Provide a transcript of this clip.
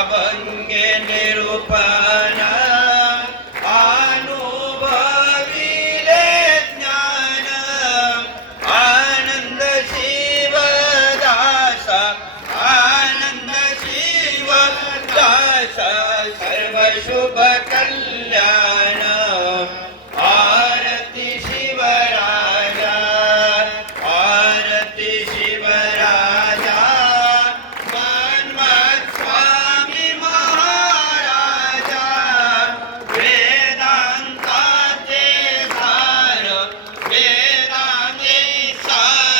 अभंगे निरूपण अनुभविले ज्ञान आनंद शिवदास आनंद शिवदास सर्व शुभ कल्याण।